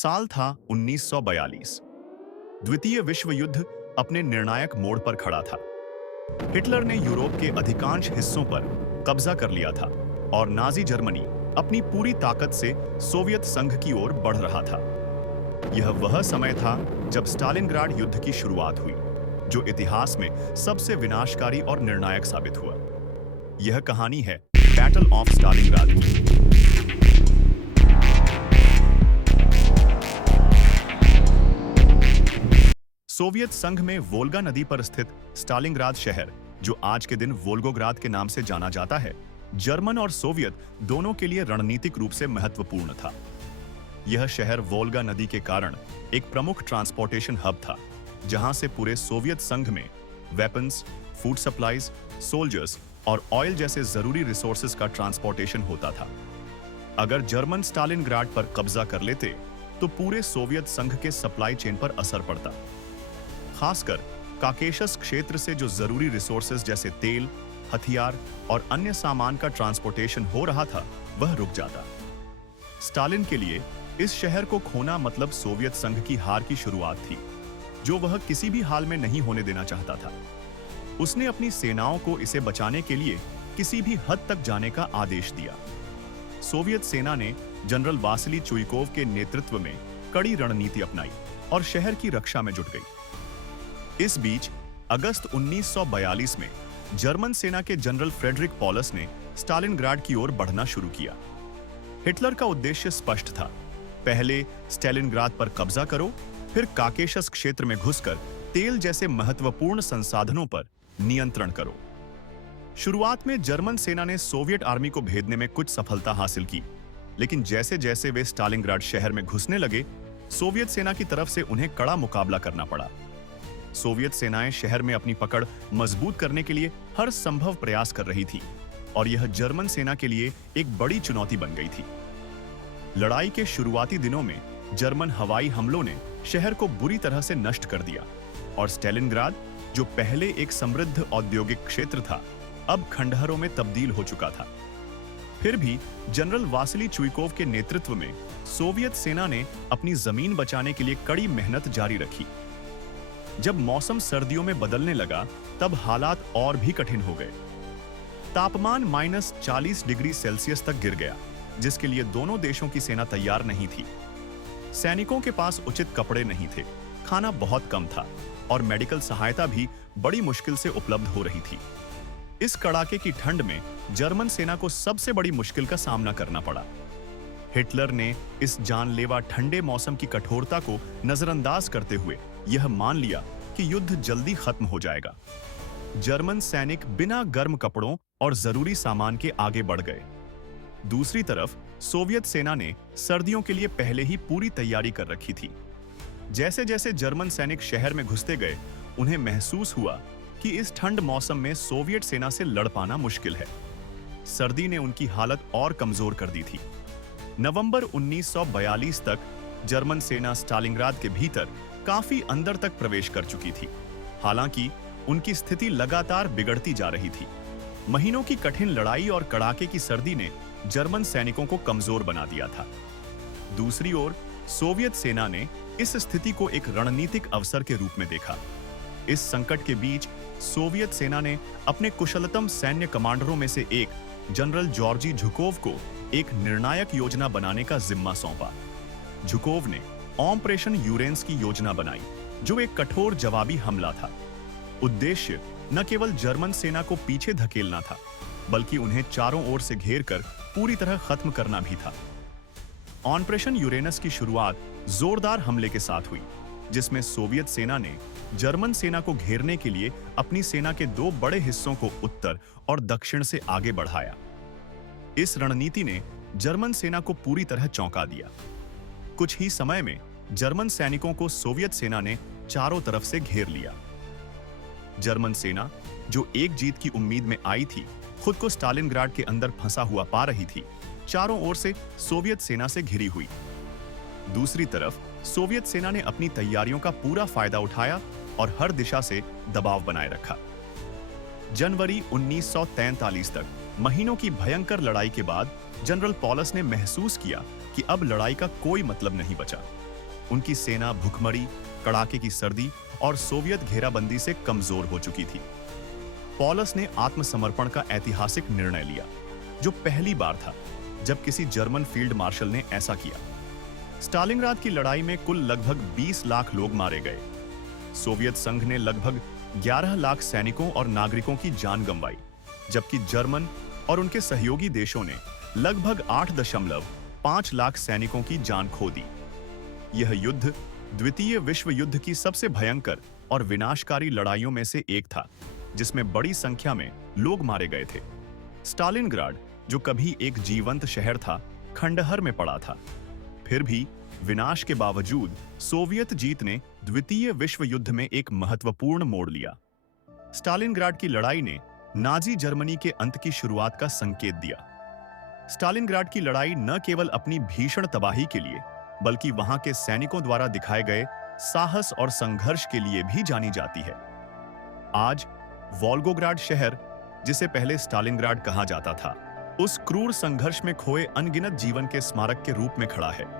साल था 1942। द्वितीय विश्व युद्ध अपने निर्णायक मोड़ पर खड़ा था। हिटलर ने यूरोप के अधिकांश हिस्सों पर कब्जा कर लिया था और नाजी जर्मनी अपनी पूरी ताकत से सोवियत संघ की ओर बढ़ रहा था। यह वह समय था जब स्टालिनग्राड युद्ध की शुरुआत हुई, जो इतिहास में सबसे विनाशकारी और निर्णायक साबित हुआ। यह कहानी है बैटल ऑफ स्टालिनग्राड की। सोवियत संघ में वोल्गा नदी पर स्थित स्टालिनग्राद शहर, जो आज के दिन वोल्गोग्राद के नाम से जाना जाता है, जर्मन और सोवियत दोनों के लिए रणनीतिक रूप से महत्वपूर्ण था। यह शहर वोल्गा नदी के कारण एक प्रमुख ट्रांसपोर्टेशन हब था, जहां से पूरे सोवियत संघ में वेपन्स, फूड सप्लाईज, सोल्जर्स और ऑयल जैसे जरूरी रिसोर्सेज का ट्रांसपोर्टेशन होता था। अगर जर्मन स्टालिनग्राड पर कब्जा कर लेते तो पूरे सोवियत संघ के सप्लाई चेन पर असर पड़ता। खासकर काकेशस क्षेत्र से जो जरूरी रिसोर्सेज जैसे तेल, हथियार और अन्य सामान का ट्रांसपोर्टेशन हो रहा था, वह रुक जाता। स्टालिन के लिए इस शहर को खोना मतलब सोवियत संघ की हार की शुरुआत थी, जो वह किसी भी हाल में नहीं होने देना चाहता था। उसने अपनी सेनाओं को इसे बचाने के लिए किसी भी हद तक जाने का आदेश दिया। सोवियत सेना ने जनरल वासिली चुइकोव के नेतृत्व में कड़ी रणनीति अपनाई और शहर की रक्षा में जुट गई। इस बीच अगस्त 1942 में जर्मन सेना के जनरल फ्रेडरिक पॉलस ने स्टालिनग्राड की ओर बढ़ना शुरू किया। हिटलर का उद्देश्य स्पष्ट था, पहले स्टालिनग्राद पर कब्जा करो, फिर काकेशस क्षेत्र में घुसकर तेल जैसे महत्वपूर्ण संसाधनों पर नियंत्रण करो। शुरुआत में जर्मन सेना ने सोवियत आर्मी को भेदने में कुछ सफलता हासिल की, लेकिन जैसे जैसे वे स्टालिनग्राड शहर में घुसने लगे, सोवियत सेना की तरफ से उन्हें कड़ा मुकाबला करना पड़ा। सोवियत सेनाएं शहर में अपनी पकड़ मजबूत करने के लिए हर संभव प्रयास कर रही थी और यह जर्मन सेना के लिए एक बड़ी चुनौती बन गई थी। लड़ाई के शुरुआती दिनों में जर्मन हवाई हमलों ने शहर को बुरी तरह से नष्ट कर दिया और स्टालिनग्राद, जो पहले एक समृद्ध औद्योगिक क्षेत्र था, अब खंडहरों में तब्दील हो चुका था। फिर भी जनरल वासिली चुइकोव के नेतृत्व में सोवियत सेना ने अपनी जमीन बचाने के लिए कड़ी मेहनत जारी रखी। जब मौसम सर्दियों में बदलने लगा, तब हालात और भी कठिन हो गए। तापमान -40 डिग्री सेल्सियस तक गिर गया, जिसके लिए दोनों देशों की सेना तैयार नहीं थी। सैनिकों के पास उचित कपड़े नहीं थे, खाना बहुत कम था और मेडिकल सहायता भी बड़ी मुश्किल से उपलब्ध हो रही थी। इस कड़ाके की ठंड में जर्मन सेना को सबसे बड़ी मुश्किल का सामना करना पड़ा। हिटलर ने इस जानलेवा ठंडे मौसम की कठोरता को नजरअंदाज करते हुए यह मान लिया कि युद्ध जल्दी खत्म हो जाएगा। जर्मन सैनिक बिना गर्म कपड़ों और जरूरी सामान के आगे बढ़ गए। दूसरी तरफ सोवियत सेना ने सर्दियों के लिए पहले ही पूरी तैयारी कर रखी थी। जैसे जैसे जर्मन सैनिक शहर में घुसते गए, उन्हें महसूस हुआ कि इस ठंड मौसम में सोवियत सेना से लड़ पाना मुश्किल है। सर्दी ने उनकी हालत और कमजोर कर दी थी। नवंबर 1942 तक जर्मन सेना स्टालिनग्राद के भीतर काफी अंदर तक प्रवेश कर चुकी थी। हालांकि उनकी स्थिति लगातार बिगड़ती जा रही थी। महीनों की कठिन लड़ाई और कड़ाके की सर्दी ने जर्मन सैनिकों को कमजोर बना दिया था। दूसरी ओर सोवियत सेना ने इस स्थिति को एक रणनीतिक अवसर के रूप में देखा। इस संकट के बीच सोवियत सेना ने अपने कुशलतम सैन्य कमांडरों में से एक जनरल जॉर्जी झुकोव को एक निर्णायक योजना बनाने का जिम्मा सौंपा। झुकोव ने ऑपरेशन यूरेंस की योजना बनाई, जो एक कठोर जवाबी हमला था। उद्देश्य न केवल जर्मन सेना को पीछे धकेलना था, बल्कि उन्हें चारों ओर से घेरकर पूरी तरह खत्म करना भी था। ऑपरेशन यूरेनस की शुरुआत जोरदार हमले के साथ हुई, जिसमें सोवियत सेना ने जर्मन सेना को घेरने के लिए अपनी सेना के दो बड़े हिस्सों को उत्तर और दक्षिण से आगे बढ़ाया। इस रणनीति ने जर्मन सेना को पूरी तरह चौंका दिया। कुछ ही समय में जर्मन सैनिकों को सोवियत सेना ने चारों तरफ से घेर लिया। जर्मन सेना, जो एक जीत की उम्मीद में आई थी, खुद को स्टालिनग्राड के अंदर फंसा हुआ पा रही थी, चारों ओर से सोवियत सेना से घिरी हुई। दूसरी तरफ सोवियत सेना ने अपनी तैयारियों का पूरा फायदा उठाया और हर दिशा से दबाव बनाए रखा। जनवरी 1943 तक महीनों की भयंकर लड़ाई के बाद जनरल पॉलस ने महसूस किया कि अब लड़ाई का कोई मतलब नहीं बचा। उनकी सेना भुखमरी, कड़ाके की सर्दी और सोवियत घेराबंदी से कमजोर हो चुकी थी। पॉलस ने आत्मसमर्पण का ऐतिहासिक निर्णय लिया, जो पहली बार था जब किसी जर्मन फील्ड मार्शल ने ऐसा किया। स्टालिनग्राद की लड़ाई में कुल लगभग 20 लाख लोग मारे गए। सोवियत संघ ने लगभग 11 लाख सैनिकों और नागरिकों की जान गंवाई, जबकि जर्मन और उनके सहयोगी देशों ने लगभग 8.5 लाख सैनिकों की जान खो दी। यह युद्ध द्वितीय विश्व युद्ध की सबसे भयंकर और विनाशकारी लड़ाइयों में से एक था, जिसमें बड़ी संख्या में लोग मारे गए थे। स्टालिनग्राड, जो कभी एक जीवंत शहर था, खंडहर में पड़ा था। फिर भी विनाश के बावजूद सोवियत जीत ने द्वितीय विश्व युद्ध में एक महत्वपूर्ण मोड़ लिया। स्टालिनग्राड की लड़ाई ने नाजी जर्मनी के अंत की शुरुआत का संकेत दिया। स्टालिनग्राड की लड़ाई न केवल अपनी भीषण तबाही के लिए, बल्कि वहां के सैनिकों द्वारा दिखाए गए साहस और संघर्ष के लिए भी जानी जाती है। आज वोल्गोग्राड शहर, जिसे पहले स्टालिनग्राड कहा जाता था, उस क्रूर संघर्ष में खोए अनगिनत जीवन के स्मारक के रूप में खड़ा है।